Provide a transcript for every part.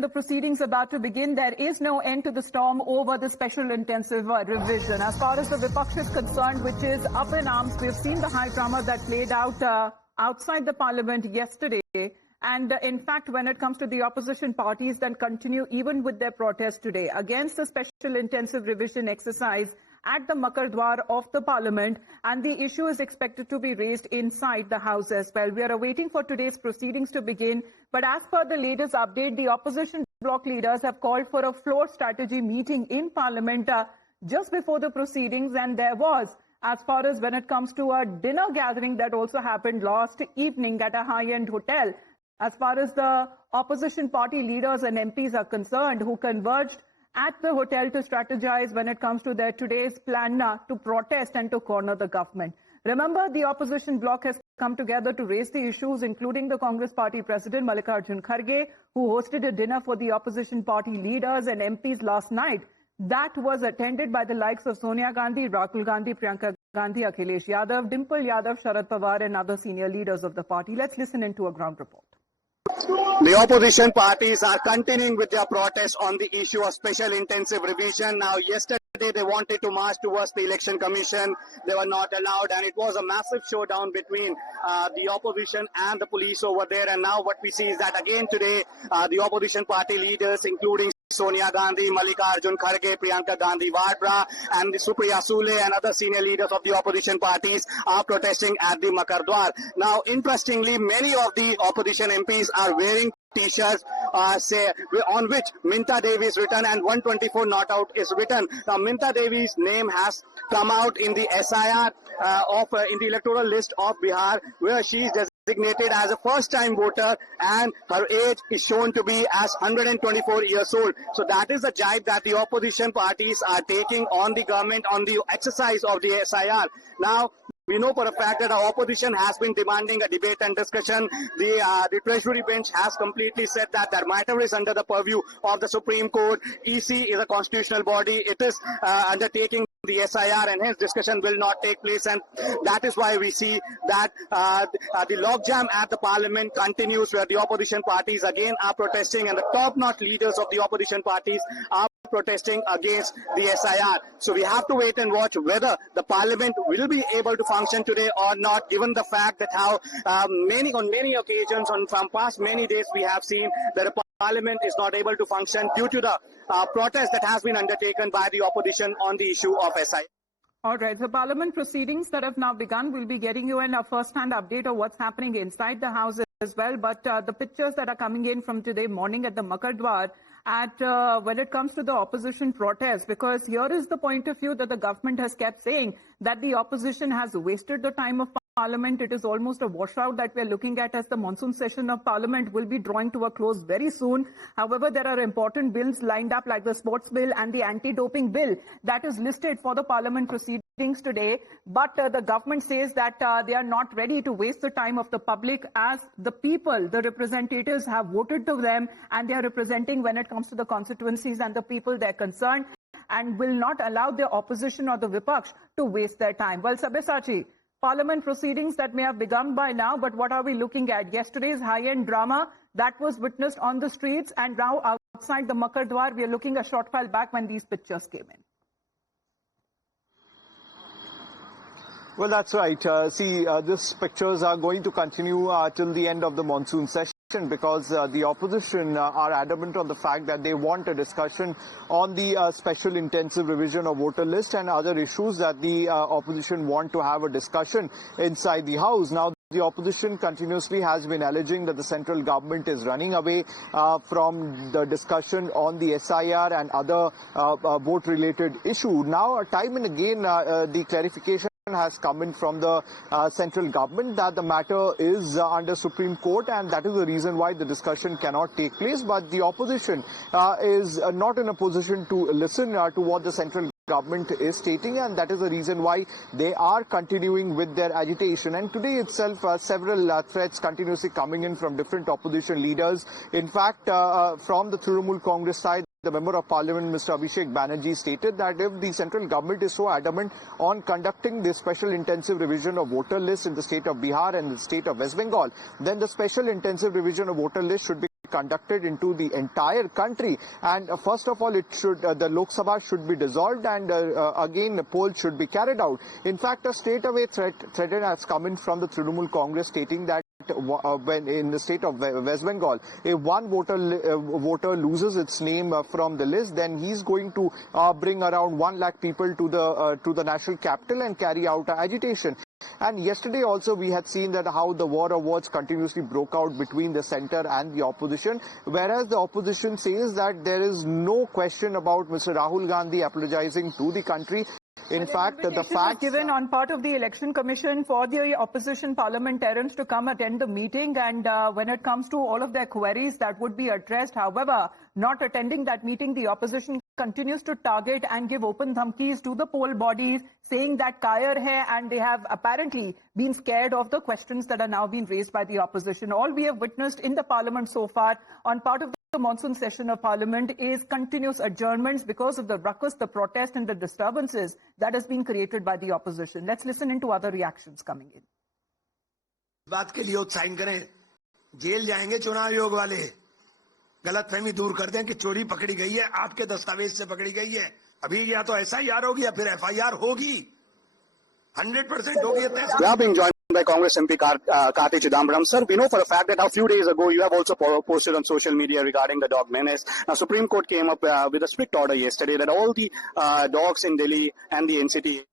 and the proceedings about to begin, there is no end to the storm over the special intensive revision. As far as the Vipaksha is concerned, which is up in arms, we've seen the high drama that played out outside the parliament yesterday. And in fact, when it comes to the opposition parties, then continue even with their protest today against the special intensive revision exercise at the Makar Dwar of the parliament, and the issue is expected to be raised inside the house as well. We are awaiting for today's proceedings to begin, but as per the latest update, the opposition bloc leaders have called for a floor strategy meeting in parliament just before the proceedings, and there was, as far as when it comes to a dinner gathering that also happened last evening at a high-end hotel. As far as the opposition party leaders and MPs are concerned, who converged at the hotel to strategize when it comes to their today's plan to protest and to corner the government. Remember, the opposition bloc has come together to raise the issues, including the Congress party president Mallikarjun Kharge, who hosted a dinner for the opposition party leaders and MPs last night. That was attended by the likes of Sonia Gandhi, Rahul Gandhi, Priyanka Gandhi, Akhilesh Yadav, Dimple Yadav, Sharad Pawar and other senior leaders of the party. Let's listen into a ground report. The opposition parties are continuing with their protest on the issue of special intensive revision. Now, yesterday they wanted to march towards the election commission. They were not allowed, and it was a massive showdown between the opposition and the police over there. And now what we see is that again today, the opposition party leaders, including Sonia Gandhi, Mallikarjun Kharge, Priyanka Gandhi Vadra, and the Supriya Sule and other senior leaders of the opposition parties are protesting at the Makar Dwar. Now, interestingly, many of the opposition MPs are wearing T-shirts on which Minta Devi is written and 124 not out is written. Now, Minta Devi's name has come out in the SIR in the electoral list of Bihar, where she is designated as a first-time voter, and her age is shown to be as 124 years old. So that is the jibe that the opposition parties are taking on the government on the exercise of the SIR. Now, we know for a fact that our opposition has been demanding a debate and discussion. The Treasury bench has completely said that their matter is under the purview of the Supreme Court. EC is a constitutional body. It is undertaking the SIR, and hence discussion will not take place, and that is why we see that the logjam at the parliament continues, where the opposition parties again are protesting, and the top-notch leaders of the opposition parties are protesting against the SIR. So we have to wait and watch whether the parliament will be able to function today or not, given the fact that how on many occasions from past many days we have seen that the parliament is not able to function due to the protest that has been undertaken by the opposition on the issue of SIR. All right, so parliament proceedings that have now begun, will be getting you a first-hand update of what's happening inside the house as well. But the pictures that are coming in from today morning at the Makar Dwar, when it comes to the opposition protest, because here is the point of view that the government has kept saying that the opposition has wasted the time of Parliament. It is almost a washout that we are looking at, as the monsoon session of Parliament will be drawing to a close very soon. However, there are important bills lined up, like the sports bill and the anti-doping bill that is listed for the Parliament proceedings today. But the government says that they are not ready to waste the time of the public, as the people, the representatives, have voted to them, and they are representing when it comes to the constituencies and the people they're concerned, and will not allow the opposition or the Vipaksh to waste their time. Well, Sabyasachi, Parliament proceedings that may have begun by now, but what are we looking at? Yesterday's high-end drama that was witnessed on the streets, and now outside the Makar Dwar, we are looking a short while back when these pictures came in. Well, that's right. These pictures are going to continue till the end of the monsoon session, because the opposition are adamant on the fact that they want a discussion on the special intensive revision of voter list and other issues that the opposition want to have a discussion inside the house. Now, the opposition continuously has been alleging that the central government is running away from the discussion on the SIR and other vote-related issue. Now, time and again, the clarification has come in from the central government that the matter is under Supreme Court, and that is the reason why the discussion cannot take place. But the opposition is not in a position to listen to what the central government is stating, and that is the reason why they are continuing with their agitation. And today itself, several threats continuously coming in from different opposition leaders. In fact, from the Trinamool Congress side, the Member of Parliament, Mr. Abhishek Banerjee, stated that if the central government is so adamant on conducting this special intensive revision of voter list in the state of Bihar and the state of West Bengal, then the special intensive revision of voter list should be conducted into the entire country. And first of all, the Lok Sabha should be dissolved, and again the poll should be carried out. In fact, a straightaway threat has come in from the Trinamool Congress, stating that when in the state of West Bengal, if one voter loses its name from the list, then he's going to bring around 1 lakh people to the national capital and carry out agitation. And yesterday also we had seen that how the war of words continuously broke out between the centre and the opposition, whereas the opposition says that there is no question about Mr. Rahul Gandhi apologizing to the country. In fact, the facts given on part of the Election Commission for the opposition parliamentarians to come attend the meeting, and when it comes to all of their queries that would be addressed. However, not attending that meeting, the opposition continues to target and give open dhamkis to the poll bodies, saying that kair hai, and they have apparently been scared of the questions that are now being raised by the opposition. All we have witnessed in the parliament so far on part of the monsoon session of parliament is continuous adjournments because of the ruckus, the protest and the disturbances that has been created by the opposition. Let's listen into other reactions coming in. बात के लिए sign करें, jail जाएंगे चुनाव आयोग वाले, गलतफहमी दूर कर दें कि चोरी पकड़ी गई है, आपके दस्तावेज से पकड़ी गई है. अभी या तो एसआईआर होगी या फिर एफआईआर होगी, 100% होगी. We are being joined by Congress MP Karti Chidambaram. Sir, we know for a fact that a few days ago you have also posted on social media regarding the dog menace. Now, Supreme Court came up with a strict order yesterday that all the dogs in Delhi and the NCT.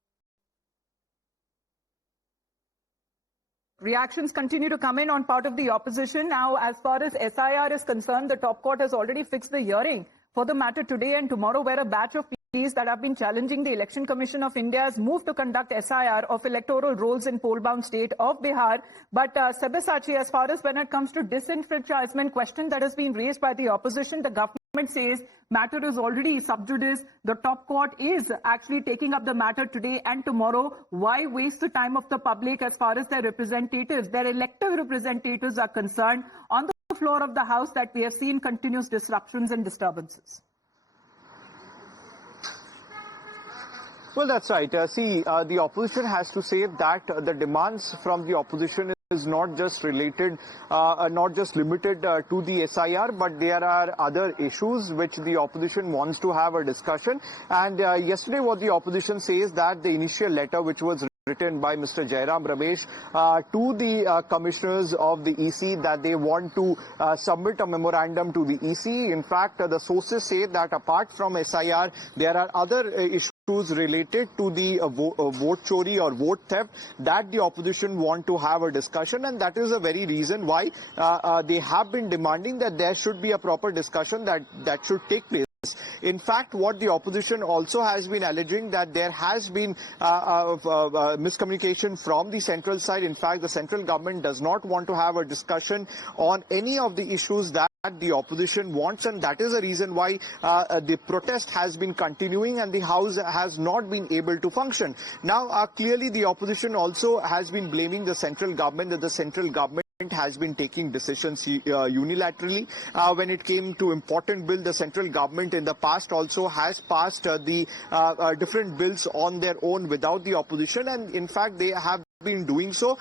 Reactions continue to come in on part of the opposition. Now, as far as SIR is concerned, the top court has already fixed the hearing for the matter today and tomorrow, where a batch of PDs that have been challenging the Election Commission of India's move to conduct SIR of electoral rolls in poll-bound state of Bihar. But Sabyasachi, as far as when it comes to disenfranchisement question that has been raised by the opposition, the government says matter is already sub judice. The top court is actually taking up the matter today and tomorrow. Why waste the time of the public as far as their representatives, their elected representatives are concerned? On the floor of the House that we have seen continuous disruptions and disturbances. Well, that's right. The opposition has to say that the demands from the opposition is not just related, not just limited to the SIR, but there are other issues which the opposition wants to have a discussion. And yesterday what the opposition says that the initial letter which was written by Mr. Jairam Ramesh to the commissioners of the EC, that they want to submit a memorandum to the EC. In fact, the sources say that apart from SIR, there are other issues related to the vote chori or vote theft that the opposition want to have a discussion, and that is the very reason why they have been demanding that there should be a proper discussion that should take place. In fact, what the opposition also has been alleging that there has been miscommunication from the central side. In fact, the central government does not want to have a discussion on any of the issues that the opposition wants, and that is the reason why the protest has been continuing and the House has not been able to function. Now, clearly the opposition also has been blaming the central government, that the central government has been taking decisions unilaterally. When it came to important bill, the central government in the past also has passed the different bills on their own without the opposition, and in fact they have been doing so.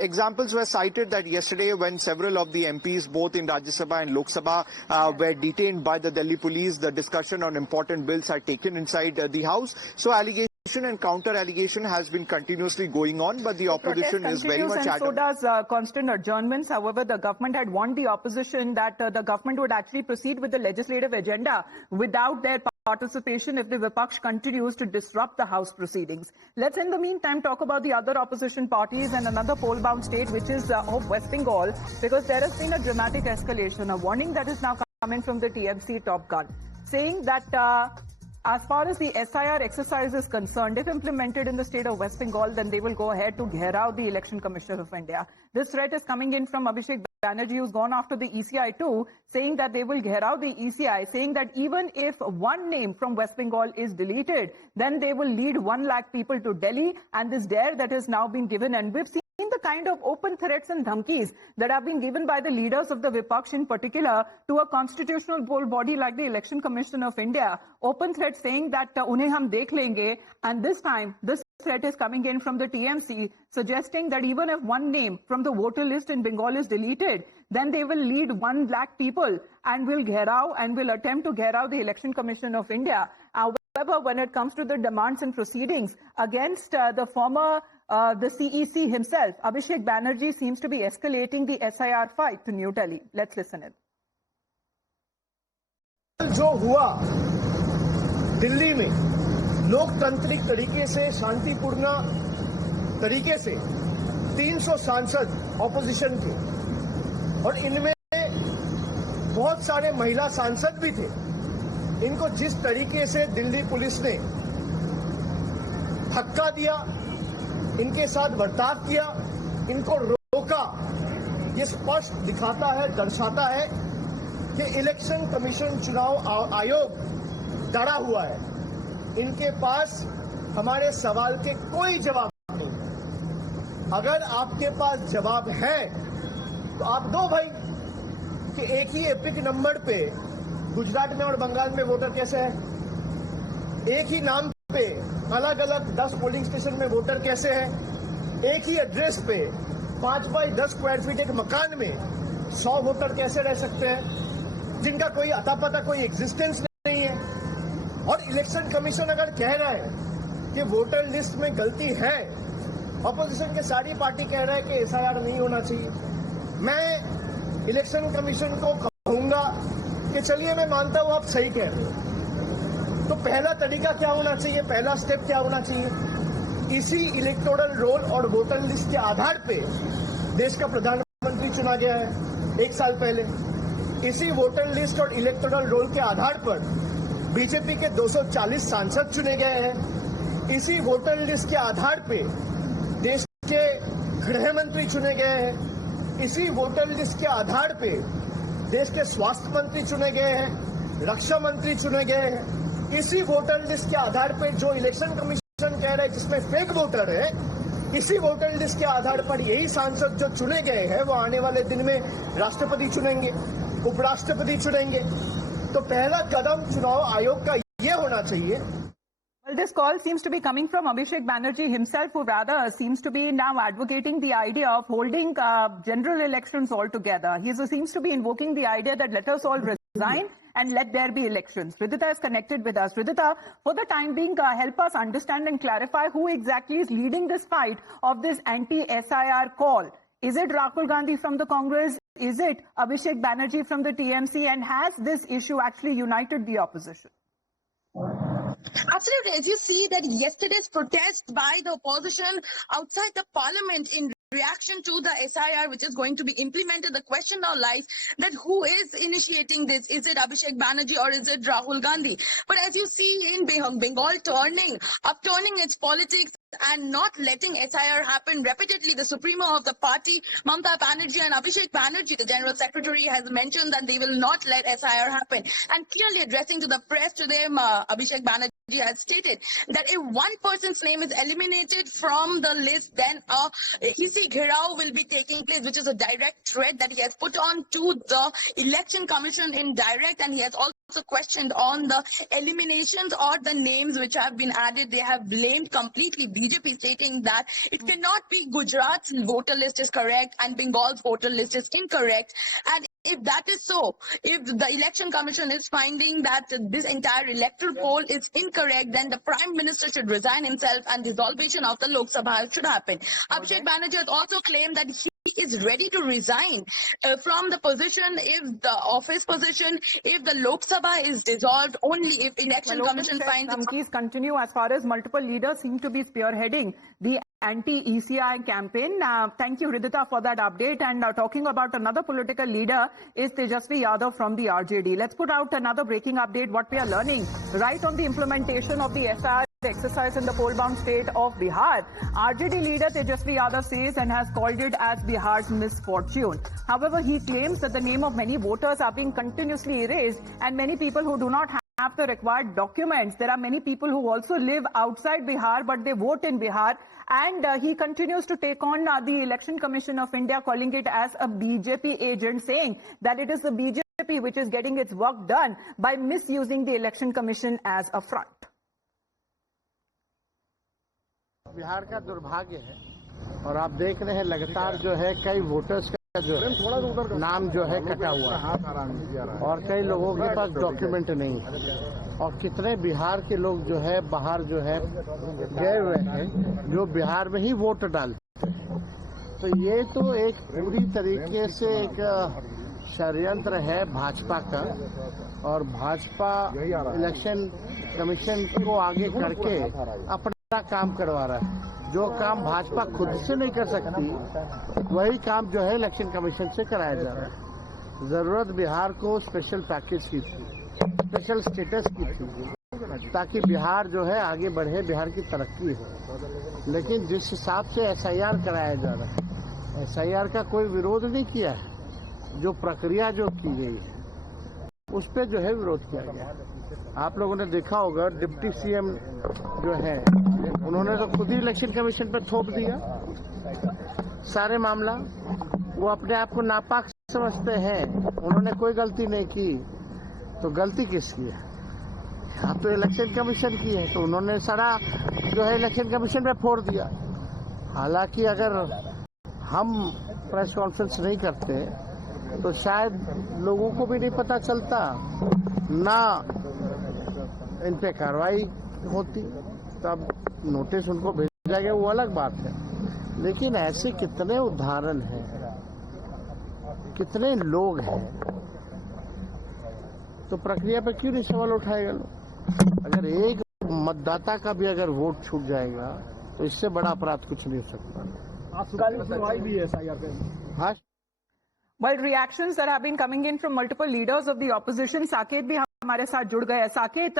Examples were cited that yesterday when several of the MPs both in Rajya Sabha and Lok Sabha were detained by the Delhi police, the discussion on important bills are taken inside the House. So allegation and counter allegation has been continuously going on, but the opposition is very much adamant. So does constant adjournments. However, the government had warned the opposition that the government would actually proceed with the legislative agenda without their participation if the Vipaksh continues to disrupt the House proceedings. Let's in the meantime talk about the other opposition parties and another poll-bound state, which is of West Bengal, because there has been a dramatic escalation, a warning that is now coming from the TMC top gun, saying that as far as the SIR exercise is concerned, if implemented in the state of West Bengal, then they will go ahead to gherao the Election Commission of India. This threat is coming in from Abhishek Banerjee, who's gone after the ECI too, saying that they will gherao the ECI, saying that even if one name from West Bengal is deleted, then they will lead 1 lakh people to Delhi, and this dare that has now been given. And we've seen the kind of open threats and dhamkis that have been given by the leaders of the Vipaksh in particular to a constitutional body like the Election Commission of India. Open threats saying that unhe hum dekh lenge, and this time this threat is coming in from the TMC, suggesting that even if one name from the voter list in Bengal is deleted, then they will lead 1 lakh people and will attempt to gherav the Election Commission of India. However, when it comes to the demands and proceedings against the CEC himself, Abhishek Banerjee seems to be escalating the SIR fight to New Delhi. Let's listen in. जो हुआ दिल्ली में लोकतांत्रिक तरीके से शांतिपूर्ण तरीके से 300 सांसद ऑपोजिशन के और इनमें बहुत सारे महिला सांसद भी थे, इनको जिस तरीके से दिल्ली पुलिस ने धक्का दिया, इनके साथ बर्ताव किया, इनको रोका, ये स्पष्ट दिखाता है, दर्शाता है कि इलेक्शन कमीशन चुनाव आयोग डरा हुआ है। इनके पास हमारे सवाल के कोई जवाब नहीं। अगर आपके पास जवाब है तो आप दो भाई, कि एक ही एपिक नंबर पे गुजरात में और बंगाल में वोटर कैसे है, एक ही नाम पे अलग अलग 10 पोलिंग स्टेशन में वोटर कैसे है, एक ही एड्रेस पे 5 बाई 10 स्क्वायर फीट एक मकान में 100 वोटर कैसे रह सकते हैं, जिनका कोई अता पता, कोई एग्जिस्टेंस नहीं है। और इलेक्शन कमीशन अगर कह रहा है कि वोटर लिस्ट में गलती है, ऑपोजिशन के सारी पार्टी कह रहा है कि एसआईआर नहीं होना चाहिए। मैं इलेक्शन कमीशन को कहूंगा कि चलिए मैं मानता हूं आप सही कह रहे हो, तो पहला तरीका क्या होना चाहिए, पहला स्टेप क्या होना चाहिए, इसी इलेक्टोरल रोल और वोटर लिस्ट के आधार पे देश का प्रधानमंत्री चुना गया है 1 साल पहले। इसी वोटर लिस्ट और इलेक्टोरल रोल के आधार पर बीजेपी के 240 सांसद चुने गए हैं। इसी वोटर लिस्ट के आधार पे देश के गृह मंत्री चुने गए हैं। इसी वोटर लिस्ट के आधार पे देश के स्वास्थ्य मंत्री चुने गए हैं, रक्षा मंत्री चुने गए हैं। इसी वोटर लिस्ट के आधार पे जो इलेक्शन कमीशन कह रहे हैं जिसमें फेक वोटर है, इसी वोटर लिस्ट के आधार पर यही सांसद जो चुने गए हैं वो आने वाले दिन में राष्ट्रपति चुनेंगे, उपराष्ट्रपति चुनेंगे। तो पहला कदम चुनाव आयोग का ये होना चाहिए। Well, this call seems to be coming from Abhishek Banerjee himself, who rather seems to be now advocating the idea of holding general elections altogether. He seems to be invoking the idea that let us all resign and let there be elections. Ridhita is connected with us. Ridhita, for the time being, help us understand and clarify who exactly is leading this fight of this anti-SIR call. Is it Rahul Gandhi from the Congress? Is it Abhishek Banerjee from the TMC? And has this issue actually united the opposition? Absolutely. As you see that yesterday's protest by the opposition outside the parliament in reaction to the SIR which is going to be implemented, the question now lies that who is initiating this? Is it Abhishek Banerjee or is it Rahul Gandhi? But as you see in Bengal upturning its politics and not letting SIR happen repeatedly, the supremo of the party, Mamata Banerjee and Abhishek Banerjee, the General Secretary, has mentioned that they will not let SIR happen. And clearly addressing to the press today, Abhishek Banerjee has stated that if one person's name is eliminated from the list, then a EC Ghirao will be taking place, which is a direct threat that he has put on to the Election Commission in direct, and he has also questioned on the eliminations or the names which have been added. They have blamed completely BJP, stating that it cannot be Gujarat's voter list is correct and Bengal's voter list is incorrect. And if that is so, if the Election Commission is finding that this entire electoral poll is incorrect, then the Prime Minister should resign himself and dissolution of the Lok Sabha should happen. Abhishek Banerjee has also claimed that he is ready to resign from the position if the office position, if the Lok Sabha is dissolved, only if Election Commission finds... Please continue as far as multiple leaders seem to be spearheading the anti-ECI campaign. Thank you, Ridhita, for that update. And talking about another political leader is Tejasvi Yadav from the RJD. Let's put out another breaking update, what we are learning right on the implementation of the SIR exercise in the poll-bound state of Bihar. RJD leader Tejasvi Yadav says and has called it as Bihar's misfortune. However, he claims that the name of many voters are being continuously erased and many people who do not have the required documents. There are many people who also live outside Bihar, but they vote in Bihar. And he continues to take on the Election Commission of India, calling it as a BJP agent, saying that it is the BJP which is getting its work done by misusing the Election Commission as a front. Bihar का दुर्भाग्य है और आप देख रहे हैं लगातार जो है कई वोटर्स का जो है नाम जो है कटा हुआ है और कई लोगों के पास डॉक्यूमेंट नहीं है और कितने बिहार के लोग जो है बाहर जो है गए हुए हैं जो बिहार में ही वोट डालते हैं। तो ये तो एक पूरी तरीके से एक षड्यंत्र है भाजपा का और भाजपा इलेक्शन कमीशन को आगे करके अपना काम करवा रहा है। जो काम भाजपा खुद से नहीं कर सकती वही काम जो है इलेक्शन कमीशन से कराया जा रहा है। जरूरत बिहार को स्पेशल पैकेज की थी, स्पेशल स्टेटस की थी ताकि बिहार जो है आगे बढ़े, बिहार की तरक्की हो। लेकिन जिस हिसाब से SIR कराया जा रहा है, SIR का कोई विरोध नहीं किया है। जो प्रक्रिया जो की गई है उस पर जो है विरोध किया गया। आप लोगों ने देखा होगा डिप्टी CM जो है उन्होंने तो खुद ही इलेक्शन कमीशन पर थोप दिया सारे मामला। वो अपने आप को नापाक समझते हैं, उन्होंने कोई गलती नहीं की तो गलती किसकी है? यहाँ तो इलेक्शन कमीशन की है तो उन्होंने सारा जो है इलेक्शन कमीशन पे फोड़ दिया। हालांकि अगर हम प्रेस कॉन्फ्रेंस नहीं करते तो शायद लोगों को भी नहीं पता चलता, ना इन पे कार्रवाई होती। तब नोटिस उनको भेजा गया वो अलग बात है, लेकिन ऐसे कितने उदाहरण हैं, कितने लोग हैं, तो प्रक्रिया पर क्यों नहीं सवाल उठाएगा लोग? अगर एक मतदाता का भी अगर वोट छूट जाएगा तो इससे बड़ा अपराध कुछ नहीं हो सकता। भी है SIR पे। हाँ, Well, reactions that have been coming in from multiple leaders of the opposition. Saket भी हमारे साथ जुड़ गए। Saket,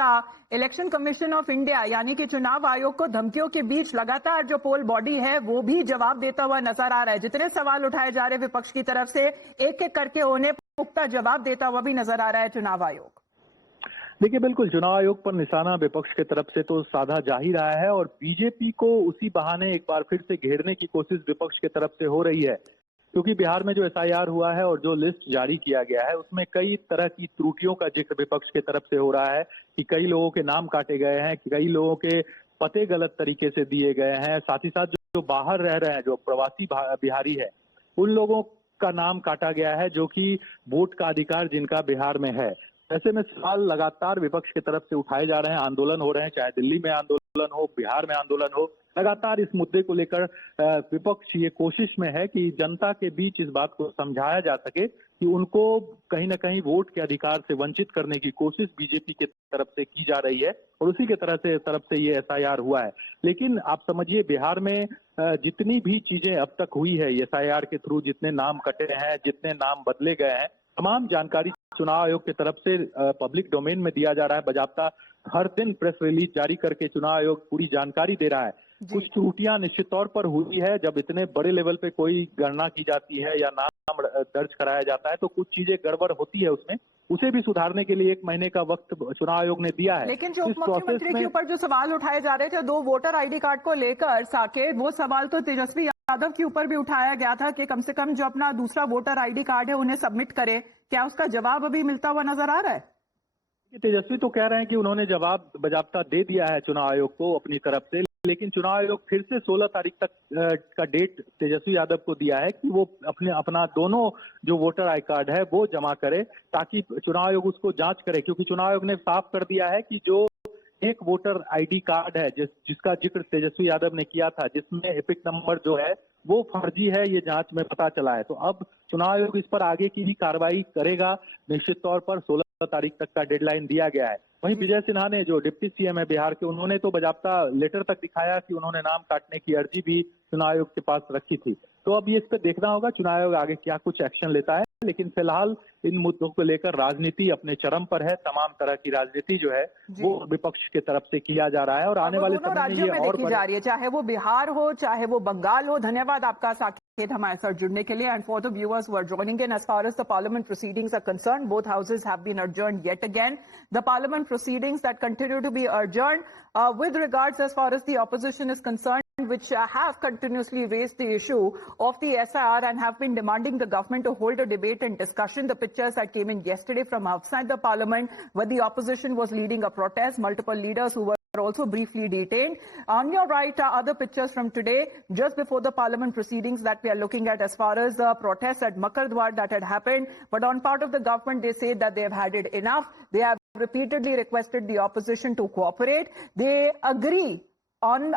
election commission of India यानी कि चुनाव आयोग को धमकियों के बीच लगातार जो पोल बॉडी है वो भी जवाब देता हुआ नजर आ रहा है। जितने सवाल उठाए जा रहे विपक्ष की तरफ से एक एक करके उन्हें पुख्ता जवाब देता हुआ भी नजर आ रहा है चुनाव आयोग। देखिए, बिल्कुल चुनाव आयोग पर निशाना विपक्ष की तरफ से तो साधा जा ही रहा है और बीजेपी को उसी बहाने एक बार फिर से घेरने की कोशिश विपक्ष की तरफ से हो रही है, क्योंकि बिहार में जो SIR हुआ है और जो लिस्ट जारी किया गया है उसमें कई तरह की त्रुटियों का जिक्र विपक्ष की तरफ से हो रहा है कि कई लोगों के नाम काटे गए हैं, कई लोगों के पते गलत तरीके से दिए गए हैं, साथ ही साथ जो बाहर रह रहे हैं, जो प्रवासी बिहारी है, उन लोगों का नाम काटा गया है जो कि वोट का अधिकार जिनका बिहार में है। ऐसे में सवाल लगातार विपक्ष की तरफ से उठाए जा रहे हैं, आंदोलन हो रहे हैं, चाहे दिल्ली में आंदोलन हो, बिहार में आंदोलन हो। लगातार इस मुद्दे को लेकर विपक्ष ये कोशिश में है कि जनता के बीच इस बात को समझाया जा सके कि उनको कहीं ना कहीं वोट के अधिकार से वंचित करने की कोशिश बीजेपी की तरफ से की जा रही है और उसी के तरफ से ये SIR हुआ है। लेकिन आप समझिए बिहार में जितनी भी चीजें अब तक हुई है SIR के थ्रू, जितने नाम कटे हैं, जितने नाम बदले गए हैं, तमाम जानकारी चुनाव आयोग की तरफ से पब्लिक डोमेन में दिया जा रहा है। बाकायदा हर दिन प्रेस रिलीज जारी करके चुनाव आयोग पूरी जानकारी दे रहा है। कुछ त्रुटियां निश्चित तौर पर हुई है, जब इतने बड़े लेवल पे कोई गणना की जाती है या नाम दर्ज कराया जाता है तो कुछ चीजें गड़बड़ होती है उसमें, उसे भी सुधारने के लिए 1 महीने का वक्त चुनाव आयोग ने दिया है। लेकिन जो उप मुख्यमंत्री के ऊपर जो सवाल उठाए जा रहे थे 2 वोटर ID कार्ड को लेकर, साकेत, वो सवाल तो तेजस्वी यादव के ऊपर भी उठाया गया था कि कम से कम जो अपना दूसरा वोटर ID कार्ड है उन्हें सबमिट करे। क्या उसका जवाब अभी मिलता हुआ नजर आ रहा है? तेजस्वी तो कह रहे हैं कि उन्होंने जवाब बाकायदा दे दिया है चुनाव आयोग को अपनी तरफ से, लेकिन चुनाव आयोग फिर से 16 तारीख तक का डेट तेजस्वी यादव को दिया है कि वो अपना दोनों जो वोटर आई कार्ड है वो जमा करे ताकि चुनाव आयोग उसको जांच करे, क्योंकि चुनाव आयोग ने साफ कर दिया है कि जो एक वोटर ID कार्ड है जिसका जिक्र तेजस्वी यादव ने किया था, जिसमें एपिक नंबर जो है वो फर्जी है, ये जांच में पता चला है। तो अब चुनाव आयोग इस पर आगे की भी कार्रवाई करेगा। निश्चित तौर पर 16 तारीख तक का डेडलाइन दिया गया है। वहीं विजय सिन्हा ने, जो डिप्टी CM है बिहार के, उन्होंने तो बाकायदा लेटर तक दिखाया कि उन्होंने नाम काटने की अर्जी भी चुनाव आयोग के पास रखी थी। तो अब ये इस पर देखना होगा चुनाव आयोग आगे क्या कुछ एक्शन लेता है, लेकिन फिलहाल इन मुद्दों को लेकर राजनीति अपने चरम पर है। तमाम तरह की राजनीति जो है वो विपक्ष की तरफ से किया जा रहा है और आने वाले समय में ये और देखी जा रही है, चाहे वो बिहार हो चाहे वो बंगाल हो। धन्यवाद आपका साकेत हमारे साथ जुड़ने के लिए। And for the viewers who are joining in, as far as the parliament proceedings are concerned, both houses have been adjourned yet again. The parliament proceedings that continue to be adjourned with regards as far as the opposition is concerned, which have continuously raised the issue of the SIR and have been demanding the government to hold a debate and discussion. The pictures that came in yesterday from outside the parliament where the opposition was leading a protest, multiple leaders who were also briefly detained. On your right are other pictures from today, just before the parliament proceedings that we are looking at as far as the protests at Makardwar that had happened. But on part of the government, they say that they have had it enough. They have repeatedly requested the opposition to cooperate. They agree on,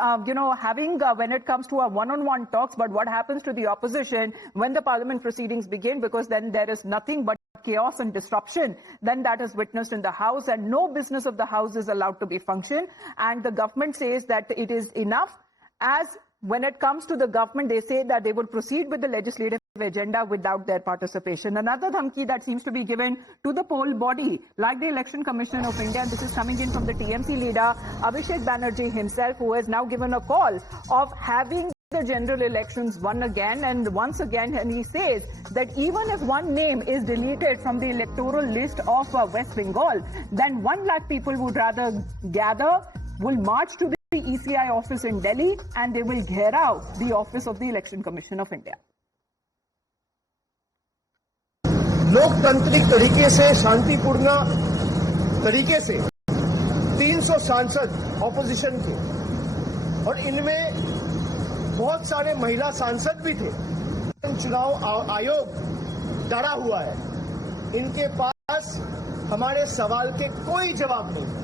having when it comes to a one-on-one talks, but what happens to the opposition when the parliament proceedings begin, because then there is nothing but chaos and disruption then that is witnessed in the house, and no business of the house is allowed to be function. And the government says that it is enough. As when it comes to the government, they say that they would proceed with the legislative agenda without their participation. Another dhamki that seems to be given to the poll body, like the Election Commission of India, and this is coming in from the TMC leader Abhishek Banerjee himself, who has now given a call of having the general elections won again and once again, and he says that even if one name is deleted from the electoral list of West Bengal, then 1 lakh people would rather gather, will march to the ECI office in Delhi, and they will घेर out the office of the Election Commission of India. लोकतांत्रिक तरीके से, शांतिपूर्ण तरीके से 300 सांसद opposition के, और इनमें बहुत सारे महिला सांसद भी थे। चुनाव आयोग डरा हुआ है, इनके पास हमारे सवाल के कोई जवाब नहीं।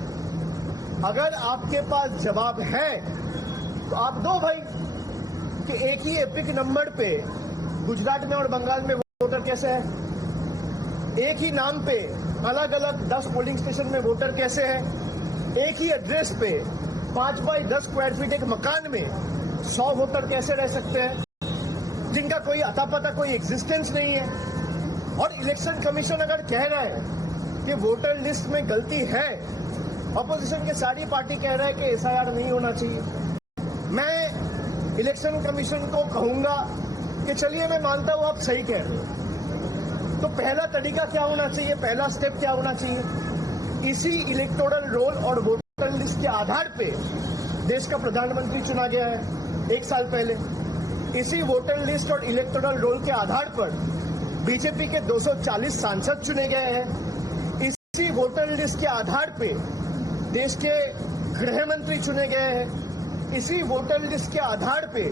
अगर आपके पास जवाब है तो आप दो भाई, कि एक ही एपिक नंबर पे गुजरात में और बंगाल में वोटर कैसे है, एक ही नाम पे अलग अलग 10 पोलिंग स्टेशन में वोटर कैसे है, एक ही एड्रेस पे 5 बाई 10 स्क्वायर फीट एक मकान में 100 वोटर कैसे रह सकते हैं, जिनका कोई अता पता, कोई एग्जिस्टेंस नहीं है। और इलेक्शन कमीशन अगर कह रहा है कि वोटर लिस्ट में गलती है, ऑपोजिशन के सारी पार्टी कह रहा है कि एसआईआर नहीं होना चाहिए। मैं इलेक्शन कमीशन को कहूंगा कि चलिए, मैं मानता हूं आप सही कह रहे हो, तो पहला तरीका क्या होना चाहिए, पहला स्टेप क्या होना चाहिए? इसी इलेक्टोरल रोल और वोटर लिस्ट के आधार पे देश का प्रधानमंत्री चुना गया है 1 साल पहले। इसी वोटर लिस्ट और इलेक्टोरल रोल के आधार पर बीजेपी के 240 सांसद चुने गए हैं। इसी वोटर लिस्ट के आधार पे देश के गृह मंत्री चुने गए हैं। इसी वोटर लिस्ट के आधार पे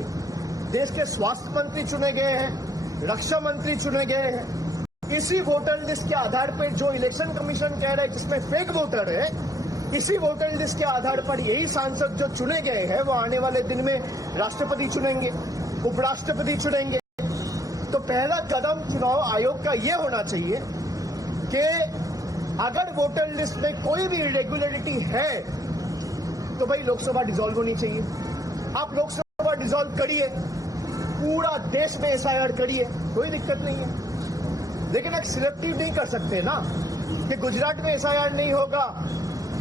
देश के स्वास्थ्य मंत्री चुने गए हैं, रक्षा मंत्री चुने गए हैं। इसी वोटर लिस्ट के आधार पे जो इलेक्शन कमीशन कह रहा है जिसमें फेक वोटर है, इसी वोटर लिस्ट के आधार पर यही सांसद जो चुने गए हैं वो आने वाले दिन में राष्ट्रपति चुनेंगे, उपराष्ट्रपति चुनेंगे। तो पहला कदम चुनाव आयोग का ये होना चाहिए कि अगर वोटर लिस्ट में कोई भी इरेगुलरिटी है तो भाई लोकसभा डिसॉल्व होनी चाहिए। आप लोकसभा डिसॉल्व करिए, पूरा देश में एसआईआर करिए, कोई दिक्कत नहीं है। लेकिन आप सिलेक्टिव नहीं कर सकते ना कि गुजरात में एसआईआर नहीं होगा,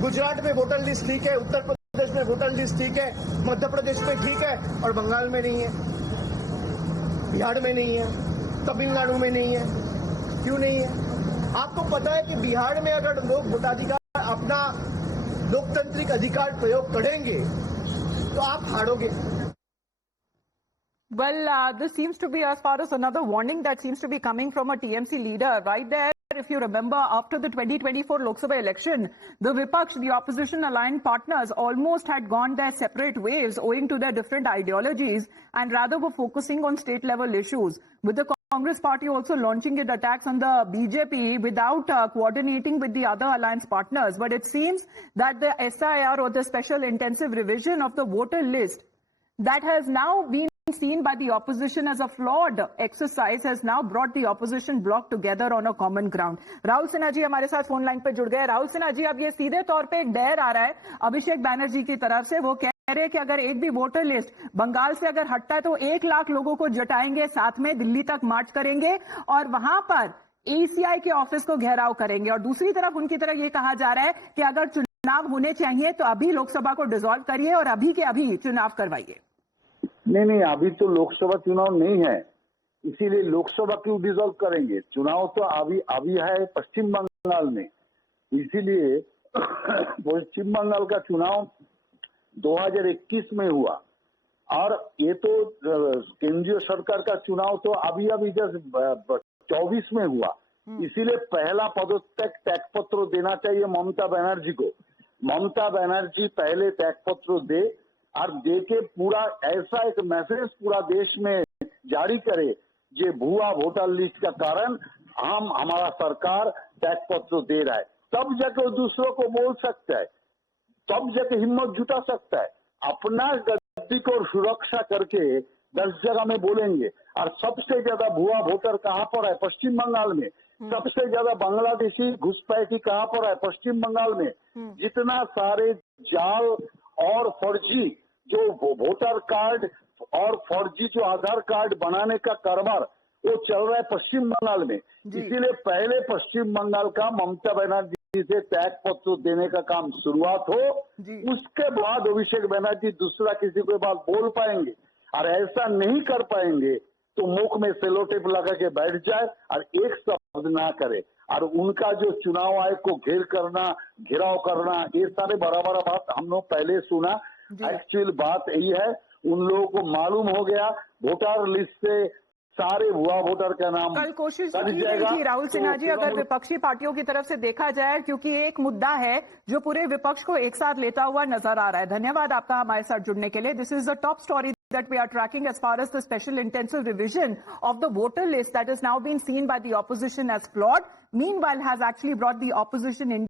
गुजरात में वोटर लिस्ट ठीक है, उत्तर प्रदेश में वोटर लिस्ट ठीक है, मध्य प्रदेश में ठीक है और बंगाल में नहीं है, बिहार में नहीं है, तमिलनाडु में नहीं है। क्यों नहीं है? आपको पता है कि बिहार में अगर लोग वोटाधिकार, अपना लोकतांत्रिक अधिकार प्रयोग करेंगे तो आप हारोगे। Well, this seems to be, as far as another warning that seems to be coming from a TMC leader right there. If you remember, after the 2024 Lok Sabha election, the Vipaksh, the opposition aligned partners, almost had gone their separate ways owing to their different ideologies, and rather were focusing on state-level issues. With the Congress party also launching its attacks on the BJP without coordinating with the other alliance partners. But it seems that the SIR, or the Special Intensive Revision of the voter list, that has now been seen by the opposition as a flawed exercise, has now brought the opposition bloc together on a common ground. Rahul Sinha ji हमारे साथ phone line पे जुड़ गए। राहुल सिन्हा जी, अब ये सीधे तौर पे एक डर आ रहा है अभिषेक बैनर्जी की तरफ से। वो कह रहे हैं कि अगर एक भी वोटर लिस्ट बंगाल से अगर हटता है तो 1 लाख लोगों को जुटाएंगे, साथ में दिल्ली तक मार्च करेंगे और वहां पर ECI के ऑफिस को घेराव करेंगे। और दूसरी तरफ उनकी तरफ ये कहा जा रहा है कि अगर चुनाव होने चाहिए तो अभी लोकसभा को डिसॉल्व करिए और अभी के अभी चुनाव करवाइए। नहीं, अभी तो लोकसभा चुनाव नहीं है, इसीलिए लोकसभा क्यों डिसॉल्व करेंगे? चुनाव तो अभी है पश्चिम बंगाल में, इसीलिए पश्चिम बंगाल का चुनाव 2021 में हुआ और ये तो केंद्रीय सरकार का चुनाव तो अभी जस्ट 24 में हुआ। इसीलिए पहला पदत्याग त्यागपत्र देना चाहिए ममता बनर्जी को। ममता बनर्जी पहले त्यागपत्र दे और दे के पूरा ऐसा एक मैसेज पूरा देश में जारी करे जे भुआ वोटर लिस्ट का कारण हमारा सरकार त्यागपत्र दे रहा है, तब जाके दूसरों को बोल सकता है, तब जाके हिम्मत जुटा सकता है। अपना गद्दी को सुरक्षा करके 10 जगह में बोलेंगे। और सबसे ज्यादा भुआ वोटर कहाँ पर है? पश्चिम बंगाल में। सबसे ज्यादा बांग्लादेशी घुसपैठी कहाँ पर है? पश्चिम बंगाल में। जितना सारे जाल और फर्जी जो वोटर कार्ड और फर्जी जो आधार कार्ड बनाने का कारोबार वो चल रहा है पश्चिम बंगाल में। इसीलिए पहले पश्चिम बंगाल का ममता बनर्जी से त्यागपत्र देने का काम शुरुआत हो, उसके बाद अभिषेक बनर्जी दूसरा किसी के बाद बोल पाएंगे। और ऐसा नहीं कर पाएंगे तो मुख में सेलो टेप लगा के बैठ जाए और एक शब्द ना करे। और उनका जो चुनाव आयोग को घेराव करना, ये सारे बराबर बात हम लोग पहले सुना। एक्चुअल बात यही है, उन लोगों को मालूम हो गया वोटर लिस्ट से सारे भुआ वोटर का नाम कल कोशिश की गई थी राहुल सिन्हा जी, अगर विपक्षी पार्टियों की तरफ से देखा जाए, क्योंकि एक मुद्दा है जो पूरे विपक्ष को एक साथ लेता हुआ नजर आ रहा है। धन्यवाद आपका हमारे साथ जुड़ने के लिए। This is the top story that we are tracking as far as the special intensive revision of the voter list that is now being seen by the opposition as flawed, meanwhile has actually brought the opposition in